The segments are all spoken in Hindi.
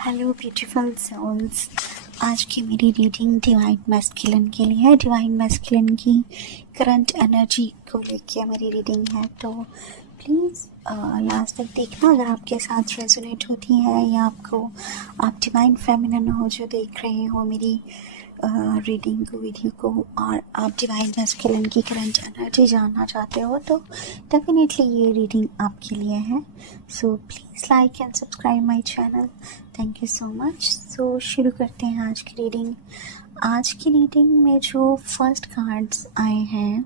Hello beautiful souls. आज की मेरी रीडिंग डिवाइन मैस्कुलिन के लिए है। डिवाइन मैस्कुलिन की करंट एनर्जी को लेके मेरी रीडिंग है, तो प्लीज़ लास्ट तक देखना। अगर आपके साथ रेजोनेट होती है या आप डिवाइन फेमिनिन हो जो देख रहे हो मेरी रीडिंग को, वीडियो को, और आप डिवाइन मैस्कुलिन की करंट एनर्जी जानना चाहते हो, तो डेफिनेटली ये रीडिंग आपके लिए है। So please like and subscribe my channel. Thank you so much. So शुरू करते हैं आज की रीडिंग। आज की रीडिंग में जो फर्स्ट कार्ड्स आए हैं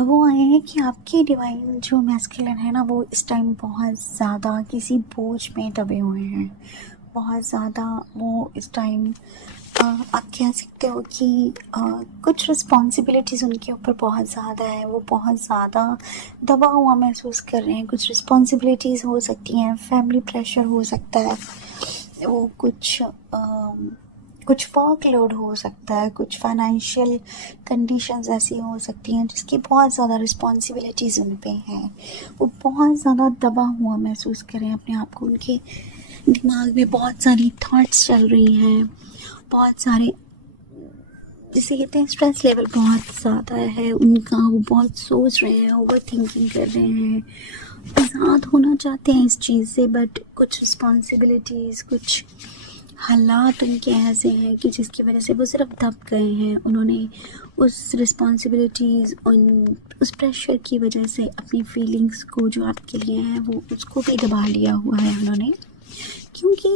वो आए हैं कि आपके डिवाइन जो मैस्कुलिन है ना, वो इस टाइम बहुत ज़्यादा किसी बोझ में दबे हुए हैं। बहुत ज़्यादा वो इस टाइम आप कह सकते हो कि कुछ रिस्पॉन्सिबिलिटीज़ उनके ऊपर बहुत ज़्यादा है। वो बहुत ज़्यादा दबा हुआ महसूस कर रहे हैं। कुछ रिस्पॉन्सिबिलिटीज़ हो सकती हैं, फैमिली प्रेशर हो सकता है, वो कुछ वर्कलोड हो सकता है, कुछ फाइनेंशियल कंडीशंस ऐसी हो सकती हैं जिसकी बहुत ज़्यादा रिस्पॉन्सिबिलिटीज़ उन पे हैं। वो बहुत ज़्यादा दबा हुआ महसूस कर रहे हैं अपने आप को। उनके दिमाग में बहुत सारी थॉट्स चल रही हैं, बहुत सारे, जिसे कहते हैं स्ट्रेस लेवल बहुत ज़्यादा है उनका। वो बहुत सोच रहे हैं, ओवर थिंकिंग कर रहे हैं, आज़ाद होना चाहते हैं इस चीज़ से, बट कुछ रिस्पॉन्सिबिलिटीज़, कुछ हालात उनके ऐसे हैं कि जिसकी वजह से वो सिर्फ दब गए हैं। उन्होंने उस रिस्पॉन्सिबिलिटीज़, उस प्रेशर की वजह से अपनी फीलिंग्स को जो आपके लिए हैं वो उसको भी दबा लिया हुआ है उन्होंने, क्योंकि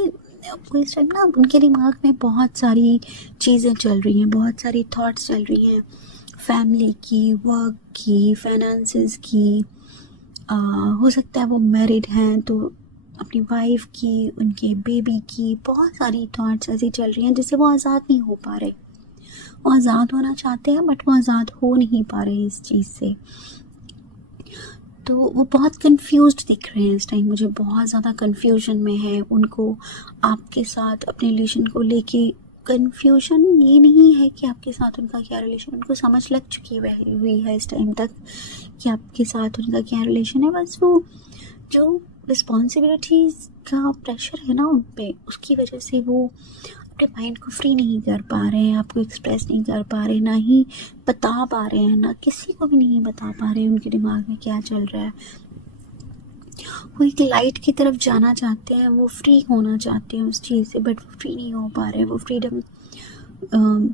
वो इस टाइम ना उनके दिमाग में बहुत सारी चीज़ें चल रही हैं, बहुत सारी थॉट्स चल रही हैं, फैमिली की, वर्क की, फाइनेंसेस की। हो सकता है वो मैरिड हैं तो अपनी वाइफ की, उनके बेबी की, बहुत सारी थॉट्स ऐसी चल रही हैं जिससे वो आज़ाद नहीं हो पा रहे। वो आज़ाद होना चाहते हैं बट वो आज़ाद हो नहीं पा रहे इस चीज़ से। तो वो बहुत कंफ्यूज्ड दिख रहे हैं इस टाइम। मुझे बहुत ज़्यादा कंफ्यूजन में है। उनको आपके साथ अपने रिलेशन को लेके कंफ्यूजन ये नहीं है कि आपके साथ उनका क्या रिलेशन, उनको समझ लग चुकी हुई है इस टाइम तक कि आपके साथ उनका क्या रिलेशन है। बस वो जो रिस्पॉन्सिबिलिटीज़ का प्रेशर है ना उन पे, उसकी वजह से वो अपने माइंड को फ्री नहीं कर पा रहे हैं, आपको एक्सप्रेस नहीं कर पा रहे, ना ही बता पा रहे हैं, ना किसी को भी नहीं बता पा रहे उनके दिमाग में क्या चल रहा है। वो एक लाइट की तरफ जाना चाहते हैं, वो फ्री होना चाहते हैं उस चीज़ से, बट वो फ्री नहीं हो पा रहे। वो फ्रीडम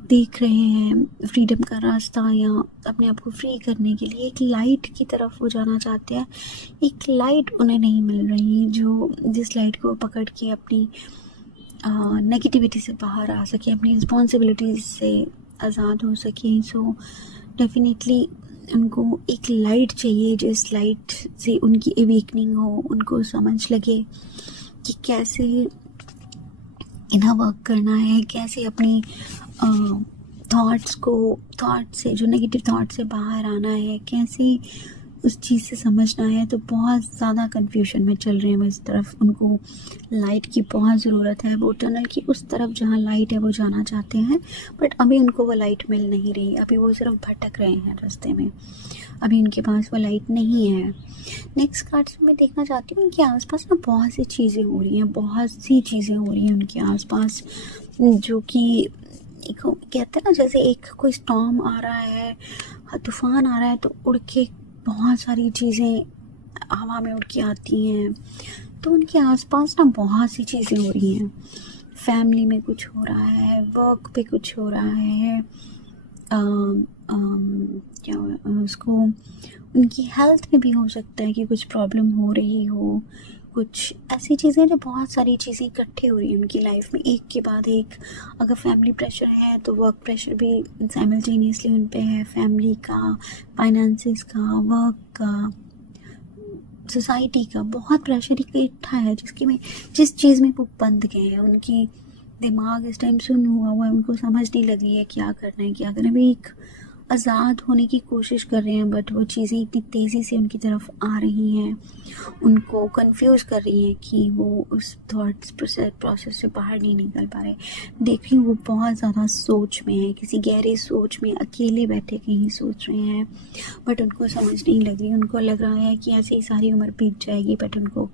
देख रहे हैं, फ्रीडम का रास्ता, या अपने आप को फ्री करने के लिए एक लाइट की तरफ वो जाना चाहते हैं। एक लाइट उन्हें नहीं मिल रही जो जिस लाइट को पकड़ के अपनी नेगेटिविटी से बाहर आ सके, अपनी रिस्पॉन्सिबिलिटीज़ से आज़ाद हो सके। सो डेफिनेटली उनको एक लाइट चाहिए जिस लाइट से उनकी अवेकनिंग हो, उनको समझ लगे कि कैसे इन्हें वर्क करना है, कैसे अपनी थॉट से, जो नेगेटिव थॉट से बाहर आना है, कैसे उस चीज़ से समझना है। तो बहुत ज़्यादा कन्फ्यूजन में चल रहे हैं वो इस तरफ। उनको लाइट की बहुत ज़रूरत है, वो टनल की उस तरफ जहाँ लाइट है वो जाना चाहते हैं, बट अभी उनको वो लाइट मिल नहीं रही। अभी वो सिर्फ भटक रहे हैं रास्ते में, अभी उनके पास वो लाइट नहीं है। नेक्स्ट कार्ड्स में देखना चाहती हूँ उनके आसपास ना बहुत सी चीज़ें हो रही हैं, बहुत सी चीज़ें हो रही हैं उनके आसपास, जो कि एक कहते हैं ना, जैसे एक कोई स्टॉर्म आ रहा है, तूफान आ रहा है, तो उड़ के बहुत सारी चीज़ें हवा में उड़ के आती हैं। तो उनके आसपास ना बहुत सी चीज़ें हो रही हैं। फैमिली में कुछ हो रहा है, वर्क पे कुछ हो रहा है, क्या उसको, उनकी हेल्थ में भी हो सकता है कि कुछ प्रॉब्लम हो रही हो। कुछ ऐसी चीज़ें, जो बहुत सारी चीज़ें इकट्ठे हो रही हैं उनकी लाइफ में एक के बाद एक। अगर फैमिली प्रेशर है तो वर्क प्रेशर भी साइमल्टेनियसली उन पे है, फैमिली का, फाइनेंसेस का, वर्क का, सोसाइटी का, बहुत प्रेशर इकट्ठा है जिस चीज़ में वो बंद गए हैं। उनकी दिमाग इस टाइम सुन्न हुआ है, उनको समझ नहीं लग रही है क्या करना है क्या करना है। अभी एक आज़ाद होने की कोशिश कर रहे हैं, बट वो चीज़ें इतनी तेज़ी से उनकी तरफ आ रही हैं, उनको कंफ्यूज कर रही हैं कि वो उस थॉट्स प्रोसेस से बाहर नहीं निकल पा रहे। देख रही हूँ वो बहुत ज़्यादा सोच में है, किसी गहरी सोच में अकेले बैठे कहीं सोच रहे हैं, बट उनको समझ नहीं लग रही। उनको लग रहा है कि ऐसे ही सारी उम्र बीत जाएगी, बट उनको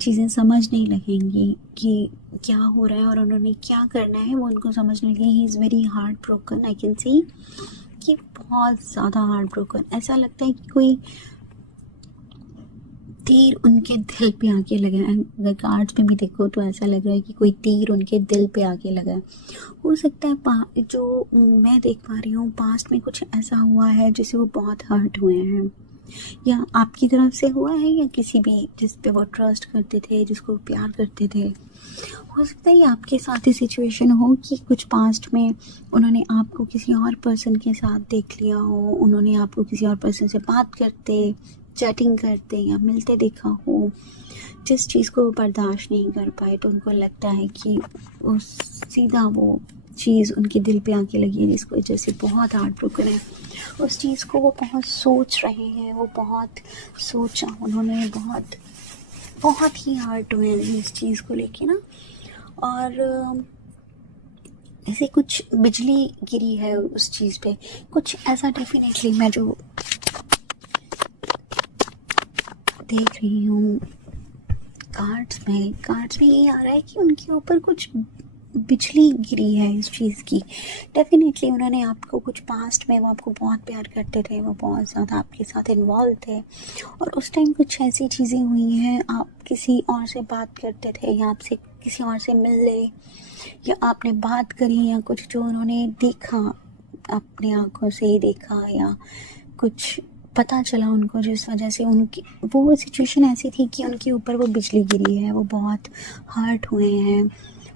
चीज़ें समझने लगेंगी कि क्या हो रहा है और उन्होंने क्या करना है, वो उनको समझने लगेंगे। He is very heart broken, I can see कि बहुत ज़्यादा हार्ट ब्रोकन। ऐसा लगता है कि कोई तीर उनके दिल पे आके लगा है। अगर कार्ड्स में भी देखो तो ऐसा लग रहा है कि कोई तीर उनके दिल पे आके लगा है। हो सकता है जो मैं देख पा रही हूँ, पास्ट में कुछ ऐसा हुआ है जिससे वो बहुत हर्ट हुए हैं, या आपकी तरफ से हुआ है या किसी भी जिस पे वो ट्रस्ट करते थे, जिसको प्यार करते थे। हो सकता है ये आपके साथ ही सिचुएशन हो कि कुछ पास्ट में उन्होंने आपको किसी और पर्सन के साथ देख लिया हो, उन्होंने आपको किसी और पर्सन से बात करते, चैटिंग करते या मिलते देखा हो, जिस चीज़ को वो बर्दाश्त नहीं कर पाए, तो उनको लगता है कि वो सीधा वो चीज़ उनके दिल पे आके लगी है, जिसको वजह से बहुत हार्ट ब्रोकन है। उस चीज़ को वो बहुत सोच रहे हैं, वो बहुत सोचा उन्होंने, बहुत बहुत ही हर्ट हुए हैं इस चीज़ को लेके ना। और ऐसे कुछ बिजली गिरी है उस चीज़ पे, कुछ ऐसा डेफिनेटली मैं जो देख रही हूँ कार्ड्स में ये आ रहा है कि उनके ऊपर कुछ बिजली गिरी है इस चीज़ की। डेफिनेटली उन्होंने आपको कुछ पास्ट में, वो आपको बहुत प्यार करते थे, वो बहुत ज़्यादा आपके साथ इन्वॉल्व थे, और उस टाइम कुछ ऐसी चीज़ें हुई हैं, आप किसी और से बात करते थे या आपसे किसी और से मिल ले, या आपने बात करी, या कुछ जो उन्होंने देखा, अपनी आंखों से ही देखा, या कुछ पता चला उनको, जिस वजह से उनकी वो सिचुएशन ऐसी थी कि उनके ऊपर वो बिजली गिरी है, वो बहुत हर्ट हुए हैं,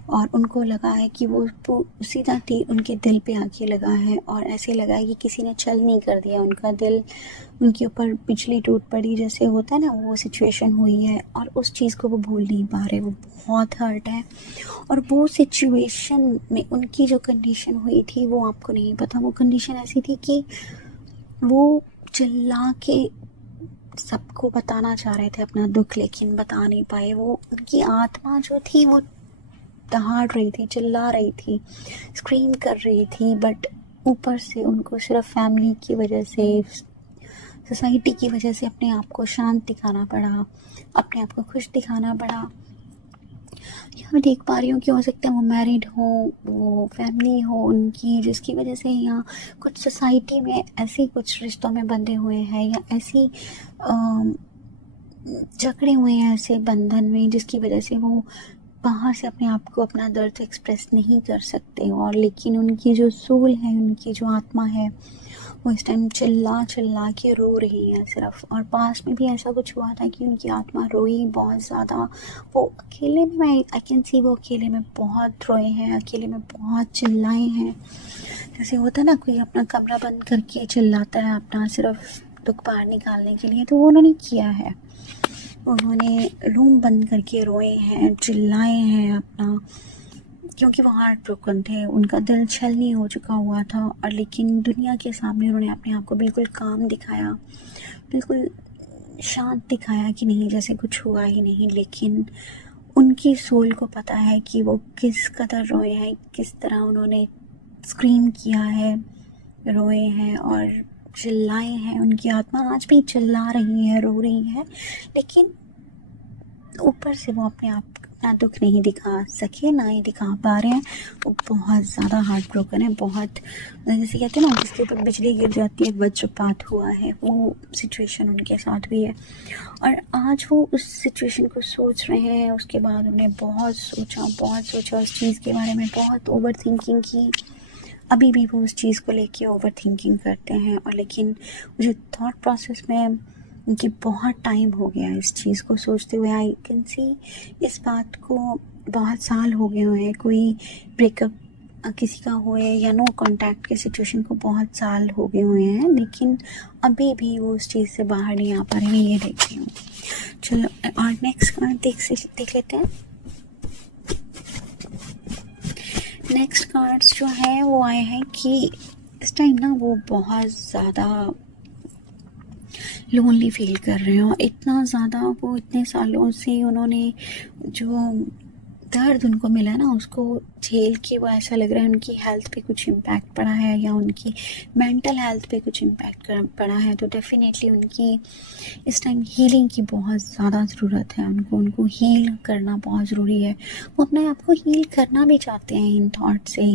और उनको लगा है कि वो सीधा तीर उनके दिल पे आके लगा है, और ऐसे लगा है कि किसी ने छल नहीं कर दिया उनका दिल, उनके ऊपर बिजली टूट पड़ी जैसे होता है ना, वो सिचुएशन हुई है, और उस चीज़ को वो भूल नहीं पा रहे, वो बहुत हर्ट है। और वो सिचुएशन में उनकी जो कंडीशन हुई थी वो आपको नहीं पता। वो कंडीशन ऐसी थी कि वो चिल्ला के सबको बताना चाह रहे थे अपना दुख, लेकिन बता नहीं पाए। वो उनकी आत्मा जो थी वो दहाड़ रही थी, चिल्ला रही थी, स्क्रीम कर रही थी, बट ऊपर से उनको सिर्फ फैमिली की वजह से, सोसाइटी की वजह से अपने आप को शांत दिखाना पड़ा, अपने आप को खुश दिखाना पड़ा। यहाँ मैं देख पा रही हूँ कि हो सकता है वो मैरिड हो, वो फैमिली हो उनकी, जिसकी वजह से यहाँ कुछ सोसाइटी में ऐसे कुछ रिश्तों में बंधे हुए हैं, या ऐसी जकड़े हुए हैं ऐसे बंधन में, जिसकी वजह से वो बाहर से अपने आप को, अपना दर्द एक्सप्रेस नहीं कर सकते। और लेकिन उनकी जो सोल है, उनकी जो आत्मा है, वो इस टाइम चिल्ला चिल्ला के रो रही है सिर्फ। और पास में भी ऐसा कुछ हुआ था कि उनकी आत्मा रोई बहुत ज़्यादा। वो अकेले में, मैं आई कैन सी, वो अकेले में बहुत रोए हैं, अकेले में बहुत चिल्लाए हैं। जैसे होता है ना, कोई अपना कमरा बंद करके चिल्लाता है अपना सिर्फ दुख बाहर निकालने के लिए, तो वो उन्होंने किया है। उन्होंने रूम बंद करके रोए हैं, चिल्लाए हैं अपना, क्योंकि वो हार्ट ब्रोकन थे, उनका दिल छलनी हो चुका हुआ था। और लेकिन दुनिया के सामने उन्होंने अपने आप को बिल्कुल काम दिखाया, बिल्कुल शांत दिखाया कि नहीं, जैसे कुछ हुआ ही नहीं। लेकिन उनकी सोल को पता है कि वो किस कदर रोए हैं, किस तरह उन्होंने स्क्रीम किया है, रोए हैं और चिल्लाए हैं। उनकी आत्मा आज भी चिल्ला रही है, रो रही है, लेकिन ऊपर से वो अपने आप अपना दुख नहीं दिखा सके, ना ही दिखा पा रहे हैं। वो बहुत ज़्यादा हार्ट ब्रोकन है, बहुत, जैसे कहते हैं ना, जिसके ऊपर बिजली गिर जाती है, वज्रपात हुआ है, वो सिचुएशन उनके साथ भी है। और आज वो उस सिचुएशन को सोच रहे हैं। उसके बाद उन्हें बहुत सोचा उस चीज़ के बारे में, बहुत ओवर थिंकिंग की। अभी भी वो उस चीज़ को लेके ओवर थिंकिंग करते हैं। और लेकिन मुझे थॉट प्रोसेस में उनकी बहुत टाइम हो गया इस चीज़ को सोचते हुए। आई कैन सी इस बात को बहुत साल हो गए हुए हैं। कोई ब्रेकअप किसी का हुए या नो कांटेक्ट के सिचुएशन को बहुत साल हो गए हुए हैं, लेकिन अभी भी वो उस चीज़ से बाहर नहीं आ पा रहे हैं। ये देख रही हूँ। चलो और नेक्स्ट कार्ड देख लेते हैं। नेक्स्ट कार्ड्स जो है वो आए हैं कि इस टाइम ना वो बहुत ज़्यादा लोनली फील कर रहे हैं। और इतना ज़्यादा, वो इतने सालों से उन्होंने जो दर्द उनको मिला ना, उसको झेल के वो ऐसा लग रहा है उनकी हेल्थ पे कुछ इम्पैक्ट पड़ा है या उनकी मेंटल हेल्थ पे कुछ इम्पैक्ट पड़ा है, तो डेफ़िनेटली उनकी इस टाइम हीलिंग की बहुत ज़्यादा ज़रूरत है। उनको हील करना बहुत ज़रूरी है। वो अपने आप को हील करना भी चाहते हैं इन थॉट से,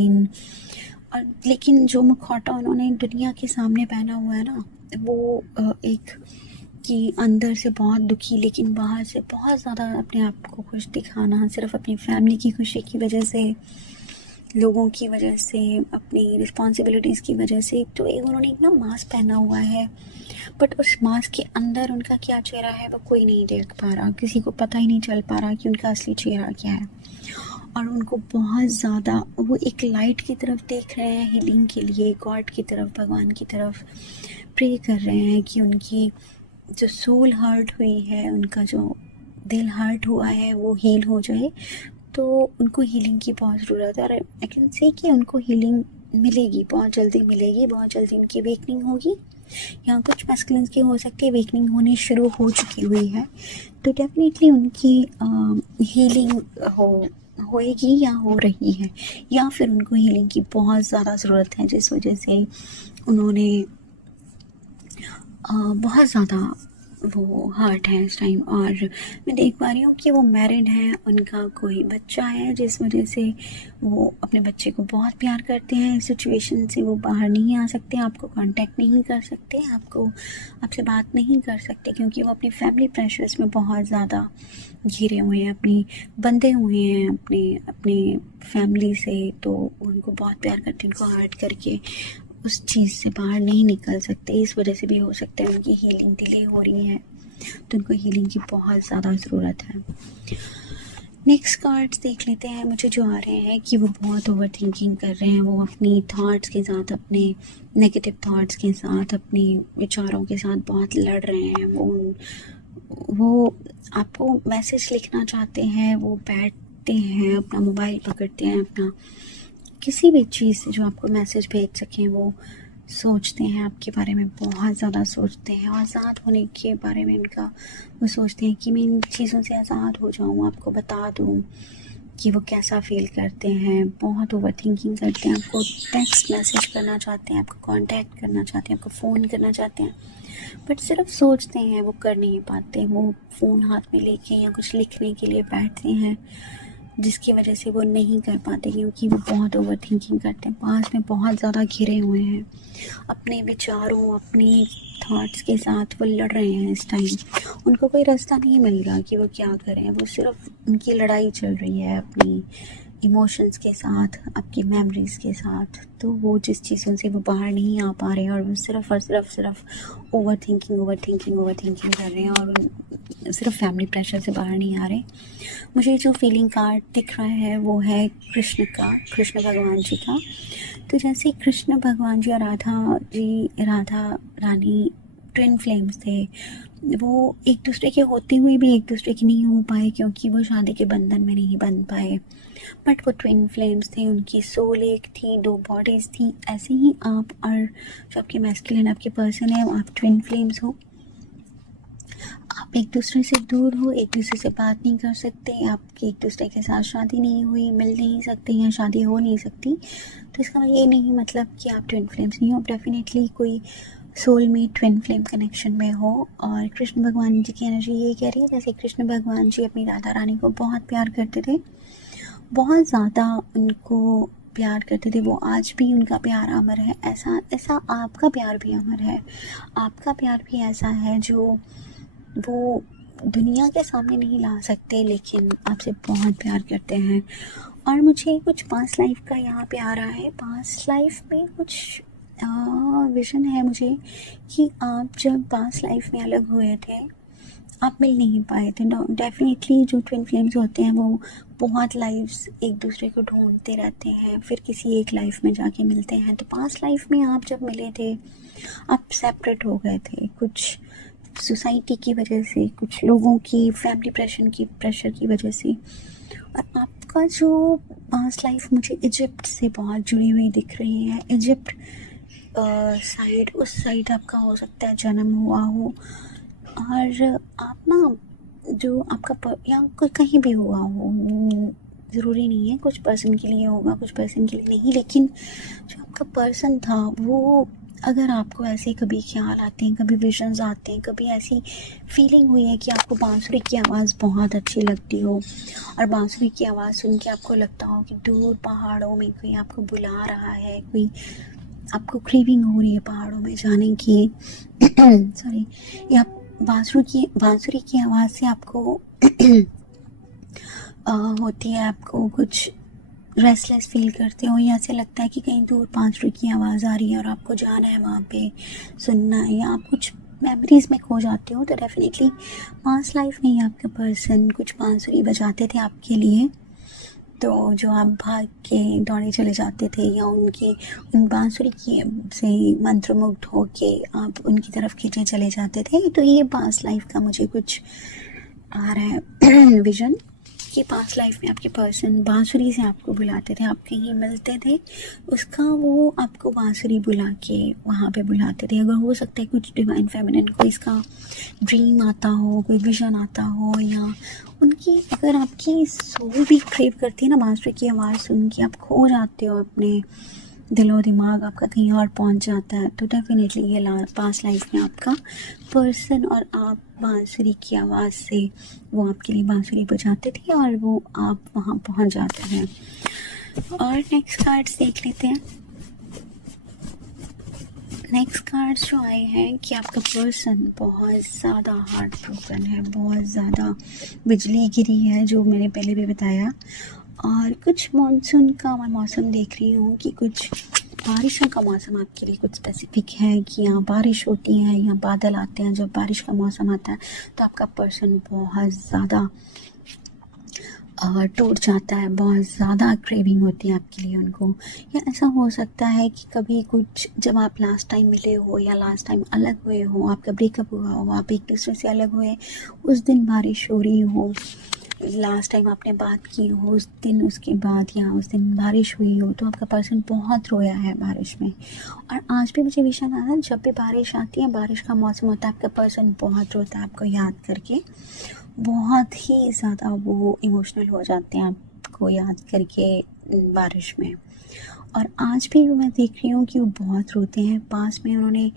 और लेकिन जो मुखौटा उन्होंने दुनिया के सामने पहना हुआ है ना, वो एक कि अंदर से बहुत दुखी लेकिन बाहर से बहुत ज़्यादा अपने आप को खुश दिखाना, सिर्फ अपनी फैमिली की खुशी की वजह से, लोगों की वजह से, अपनी रिस्पॉन्सिबिलिटीज़ की वजह से। तो एक उन्होंने एक ना मास्क पहना हुआ है, बट उस मास्क के अंदर उनका क्या चेहरा है वो कोई नहीं देख पा रहा, किसी को पता ही नहीं चल पा रहा कि उनका असली चेहरा क्या है। और उनको बहुत ज़्यादा वो एक लाइट की तरफ देख रहे हैं हीलिंग के लिए, गॉड की तरफ, भगवान की तरफ प्रे कर रहे हैं कि उनकी जो सोल हर्ट हुई है, उनका जो दिल हर्ट हुआ है वो हील हो जाए। तो उनको हीलिंग की बहुत ज़रूरत है, और आई कैन से कि उनको हीलिंग मिलेगी, बहुत जल्दी मिलेगी, बहुत जल्दी उनकी वेकनिंग होगी। या कुछ मैस्कुलिन्स की हो सकती है वेकनिंग होनी शुरू हो चुकी हुई है, तो डेफिनेटली उनकी हीलिंग होएगी या हो रही है, या फिर उनको हीलिंग की बहुत ज़्यादा ज़रूरत है, जिस वजह से उन्होंने बहुत ज़्यादा वो हर्ट है इस टाइम। और मैं देख पा रही हूँ कि वो मैरिड हैं, उनका कोई बच्चा है, जिस वजह से वो अपने बच्चे को बहुत प्यार करते हैं। इस सिचुएशन से वो बाहर नहीं आ सकते, आपको कांटेक्ट नहीं कर सकते, आपसे बात नहीं कर सकते, क्योंकि वो अपनी फैमिली प्रेशर्स में बहुत ज़्यादा घिरे हुए हैं, अपनी बंधे हुए हैं अपने अपने फैमिली से। तो उनको बहुत प्यार करते हैं, उनको हर्ट करके उस चीज़ से बाहर नहीं निकल सकते। इस वजह से भी हो सकता है उनकी हीलिंग डिले हो रही है, तो उनको हीलिंग की बहुत ज़्यादा ज़रूरत है। नेक्स्ट कार्ड्स देख लेते हैं। मुझे जो आ रहे हैं कि वो बहुत ओवर थिंकिंग कर रहे हैं, वो अपनी थॉट्स के साथ, अपने नेगेटिव थॉट्स के साथ, अपने विचारों के साथ बहुत लड़ रहे हैं। वो आपको मैसेज लिखना चाहते हैं, वो बैठते हैं, अपना मोबाइल पकड़ते हैं, अपना किसी भी चीज़ से जो आपको मैसेज भेज सकें वो सोचते हैं, आपके बारे में बहुत ज़्यादा सोचते हैं। आज़ाद होने के बारे में उनका वो सोचते हैं कि मैं इन चीज़ों से आज़ाद हो जाऊँ, आपको बता दूँ कि वो कैसा फ़ील करते हैं। बहुत ओवर थिंकिंग करते हैं, आपको टेक्स्ट मैसेज करना चाहते हैं, आपको कांटेक्ट करना चाहते हैं, आपको फ़ोन करना चाहते हैं, बट सिर्फ सोचते हैं, वो कर नहीं पाते। वो फ़ोन हाथ में लेके या कुछ लिखने के लिए बैठते हैं, जिसकी वजह से वो नहीं कर पाते, क्योंकि वो बहुत ओवर थिंकिंग करते हैं, पास में बहुत ज़्यादा घिरे हुए हैं अपने विचारों, अपनी थॉट्स के साथ। वो लड़ रहे हैं इस टाइम, उनको कोई रास्ता नहीं मिल रहा कि वो क्या करें। वो सिर्फ उनकी लड़ाई चल रही है अपनी इमोशंस के साथ, आपकी मेमोरीज़ के साथ। तो वो जिस चीज़ों से वो बाहर नहीं आ पा रहे हैं, और वो सिर्फ और सिर्फ ओवर थिंकिंग कर रहे हैं, और सिर्फ फैमिली प्रेशर से बाहर नहीं आ रहे। मुझे जो फीलिंग कार्ड दिख रहा है वो है कृष्ण का, कृष्ण भगवान जी का। तो जैसे कृष्ण भगवान जी और राधा रानी ट्विन फ्लेम्स थे, वो एक दूसरे के होते हुए भी एक दूसरे के नहीं हो पाए, क्योंकि वो शादी के बंधन में नहीं बंध पाए। बट वो ट्विन फ्लेम्स थे, उनकी सोल एक थी, दो बॉडीज़ थी। ऐसे ही आप और जो आपके मैस्कुलिन आपके पर्सन है, आप ट्विन फ्लेम्स हो। आप एक दूसरे से दूर हो, एक दूसरे से बात नहीं कर सकते, आपकी एक दूसरे के साथ शादी नहीं हुई, मिल नहीं सकते या शादी हो नहीं सकती। तो इसका ये नहीं मतलब कि आप ट्विन फ्लेम्स नहीं हो, आप डेफिनेटली कोई सोलमेट ट्विन फ्लेम कनेक्शन में हो। और कृष्ण भगवान जी की एनर्जी ये कह रही है, जैसे कृष्ण भगवान जी अपनी राधा रानी को बहुत प्यार करते थे, बहुत ज़्यादा उनको प्यार करते थे, वो आज भी उनका प्यार अमर है। ऐसा ऐसा आपका प्यार भी अमर है, आपका प्यार भी ऐसा है जो वो दुनिया के सामने नहीं ला सकते, लेकिन आपसे बहुत प्यार करते हैं। और मुझे कुछ पास्ट लाइफ का यहाँ पे आ रहा है। पास्ट लाइफ में कुछ विज़न है मुझे कि आप जब पास्ट लाइफ में अलग हुए थे, आप मिल नहीं पाए थे। डेफिनेटली जो ट्विन फ्लेम्स होते हैं वो बहुत लाइफ्स एक दूसरे को ढूंढते रहते हैं, फिर किसी एक लाइफ में जाके मिलते हैं। तो पास्ट लाइफ में आप जब मिले थे, आप सेपरेट हो गए थे, कुछ सोसाइटी की वजह से, कुछ लोगों की फैमिली प्रेशर की वजह से। और आपका जो पास्ट लाइफ मुझे इजिप्ट से बहुत जुड़ी हुई दिख रही है। इजिप्ट साइड, उस साइड आपका हो सकता है जन्म हुआ हो, और आप ना जो आपका या कोई कहीं भी हुआ हो, ज़रूरी नहीं है, कुछ पर्सन के लिए होगा, कुछ पर्सन के लिए नहीं, लेकिन जो आपका पर्सन था वो, अगर आपको ऐसे कभी ख्याल आते हैं, कभी विजन्स आते हैं, कभी ऐसी फीलिंग हुई है कि आपको बांसुरी की आवाज़ बहुत अच्छी लगती हो और बांसुरी की आवाज़ सुन के आपको लगता हो कि दूर पहाड़ों में कोई आपको बुला रहा है, कोई आपको क्रेविंग हो रही है पहाड़ों में जाने की सॉरी, या बांसुरी की आवाज़ से आपको होती है, आपको कुछ रेस्टलेस फील करते हो, या ऐसे लगता है कि कहीं दूर बांसुरी की आवाज़ आ रही है और आपको जाना है वहाँ पे सुनना है, या आप कुछ मेमोरीज में खो जाते हो, तो डेफिनेटली पास्ट लाइफ में ही आपका पर्सन कुछ बांसुरी बजाते थे आपके लिए, तो जो आप भाग के दौड़े चले जाते थे, या उनकी उन बांसुरी की से मंत्रमुग्ध होके आप उनकी तरफ खींचे चले जाते थे। तो ये पास्ट लाइफ का मुझे कुछ आ रहा है विजन कि पास्ट लाइफ में आपके पर्सन बांसुरी से आपको बुलाते थे, आप कहीं मिलते थे, उसका वो आपको बांसुरी बुला के वहाँ पे बुलाते थे। अगर हो सकता है कुछ डिवाइन फेमिनिन को इसका ड्रीम आता हो, कोई विजन आता हो, या उनकी अगर आपकी सोल भी क्रेव करती है ना बांसुरी की आवाज़ सुन के, आप खो जाते हो अपने दिलो दिमाग आपका कहीं और पहुंच जाता है, तो डेफिनेटली ये पास्ट लाइफ में आपका पर्सन और आप बांसुरी की आवाज़ से वो आपके लिए बांसुरी बजाते थे और वो आप वहाँ पहुंच जाते हैं। और नेक्स्ट कार्ड्स देख लेते हैं। नेक्स्ट कार्ड्स जो आए हैं कि आपका पर्सन बहुत ज़्यादा हार्ट ब्रोकन है, बहुत ज़्यादा बिजली गिरी है, जो मैंने पहले भी बताया, और कुछ मानसून का मैं मौसम देख रही हूँ कि कुछ बारिशों का मौसम आपके लिए कुछ स्पेसिफिक है कि यहाँ बारिश होती है या बादल आते हैं। जब बारिश का मौसम आता है तो आपका पर्सन बहुत ज़्यादा टूट जाता है, बहुत ज़्यादा क्रेविंग होती है आपके लिए उनको। या ऐसा हो सकता है कि कभी कुछ जब आप लास्ट टाइम मिले हो या लास्ट टाइम अलग हुए हो, आपका ब्रेकअप हुआ हो, आप एक दूसरे से अलग हुए, उस दिन बारिश हो रही हो, लास्ट टाइम आपने बात की हो उस दिन, उसके बाद या उस दिन बारिश हुई हो, तो आपका पर्सन बहुत रोया है बारिश में। और आज भी मुझे विषय आ रहा है, जब भी बारिश आती है, बारिश का मौसम होता है, आपका पर्सन बहुत रोता है आपको याद करके, बहुत ही ज़्यादा वो इमोशनल हो जाते हैं आपको याद करके बारिश में। और आज भी मैं देख रही हूँ कि वो बहुत रोते हैं। पास में उन्होंने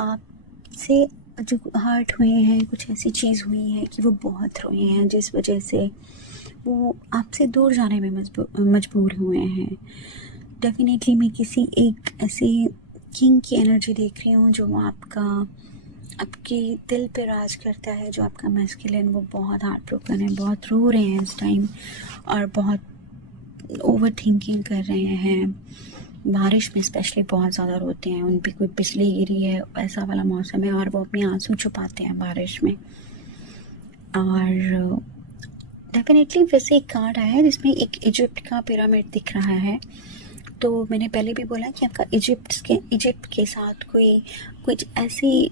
आपसे जो हर्ट हुए हैं, कुछ ऐसी चीज़ हुई है कि वो बहुत रोए हैं, जिस वजह से वो आपसे दूर जाने में मजबूर हुए हैं। डेफिनेटली मैं किसी एक ऐसे किंग की एनर्जी देख रही हूँ जो आपके दिल पे राज करता है, जो आपका मैस्कुलिन, वो बहुत हार्ट ब्रोकन है, बहुत रो रहे हैं इस टाइम और बहुत ओवर थिंकिंग कर रहे हैं। बारिश में स्पेशली बहुत ज़्यादा रोते हैं, उन पे कोई बिजली गिरी है, ऐसा वाला मौसम है, और वो अपने आंसू छुपाते हैं बारिश में। और डेफिनेटली वैसे एक कार्ड आया है जिसमें एक इजिप्ट का पिरामिड दिख रहा है। तो मैंने पहले भी बोला कि आपका इजिप्ट के साथ कोई कुछ ऐसी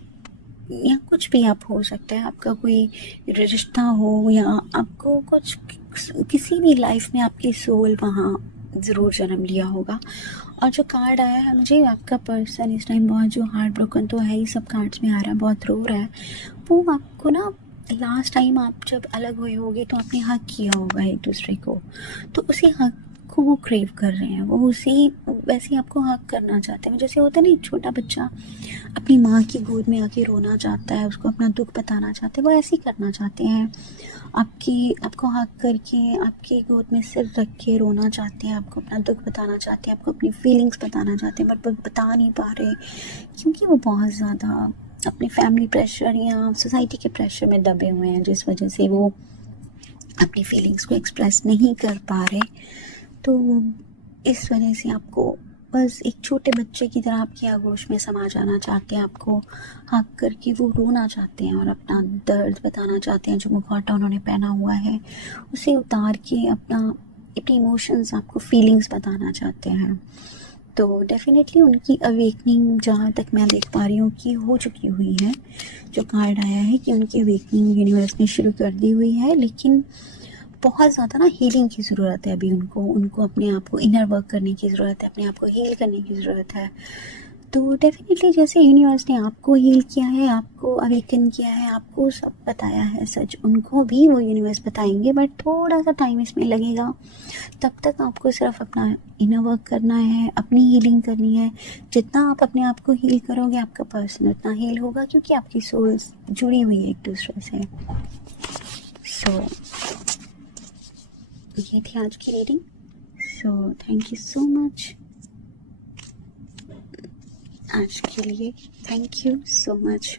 या कुछ भी आप हो सकता है, आपका कोई रिश्ता हो, या आपको कुछ किसी भी लाइफ में आपकी सोल वहाँ ज़रूर जन्म लिया होगा। और जो कार्ड आया है मुझे, आपका पर्सन इस टाइम बहुत जो हार्ट ब्रोकन तो है ही, सब कार्ड्स में आ रहा है, बहुत रो रहा है। वो आपको ना लास्ट टाइम आप जब अलग हुए होगे तो आपने हक किया होगा एक दूसरे को, तो उसी हक को वो क्रेव कर रहे हैं, वो उसी वैसे आपको हक करना चाहते हैं। जैसे होता है ना, एक छोटा बच्चा अपनी माँ की गोद में आके रोना चाहता है, उसको अपना दुख बताना चाहते हैं, वो ऐसे ही करना चाहते हैं, आपको हक करके आपकी गोद में सिर रख के रोना चाहते हैं, आपको अपना दुख बताना चाहते हैं, आपको अपनी फीलिंग्स बताना चाहते हैं, बट वो बता नहीं पा रहे क्योंकि वो बहुत ज़्यादा अपने फैमिली प्रेशर या सोसाइटी के प्रेशर में दबे हुए हैं, जिस वजह से वो अपनी फीलिंग्स को एक्सप्रेस नहीं कर पा रहे। तो इस वजह से आपको बस एक छोटे बच्चे की तरह आपकी आगोश में समा जाना चाहते हैं, आपको हक करके वो रोना चाहते हैं और अपना दर्द बताना चाहते हैं। जो मुखौटा उन्होंने पहना हुआ है उसे उतार के अपनी इमोशंस, आपको फीलिंग्स बताना चाहते हैं। तो डेफिनेटली उनकी अवेकनिंग जहाँ तक मैं देख पा रही हूँ कि हो चुकी हुई है। जो कार्ड आया है कि उनकी अवेकनिंग यूनिवर्स ने शुरू कर दी हुई है, लेकिन बहुत ज़्यादा ना हीलिंग की ज़रूरत है अभी उनको अपने आप को इनर वर्क करने की ज़रूरत है, अपने आप को हील करने की ज़रूरत है। तो डेफिनेटली जैसे यूनिवर्स ने आपको हील किया है, आपको अवेकन किया है, आपको सब बताया है सच, उनको भी वो यूनिवर्स बताएंगे, बट थोड़ा सा टाइम इसमें लगेगा। तब तक आपको सिर्फ अपना इनर वर्क करना है, अपनी हीलिंग करनी है। जितना आप अपने आप को हील करोगे, आपका पर्सन उतना हील होगा, क्योंकि आपकी सोल्स जुड़ी हुई है एक दूसरे से। सो ये थी आज की reading. So thank you so much आज के लिए। Thank you so much.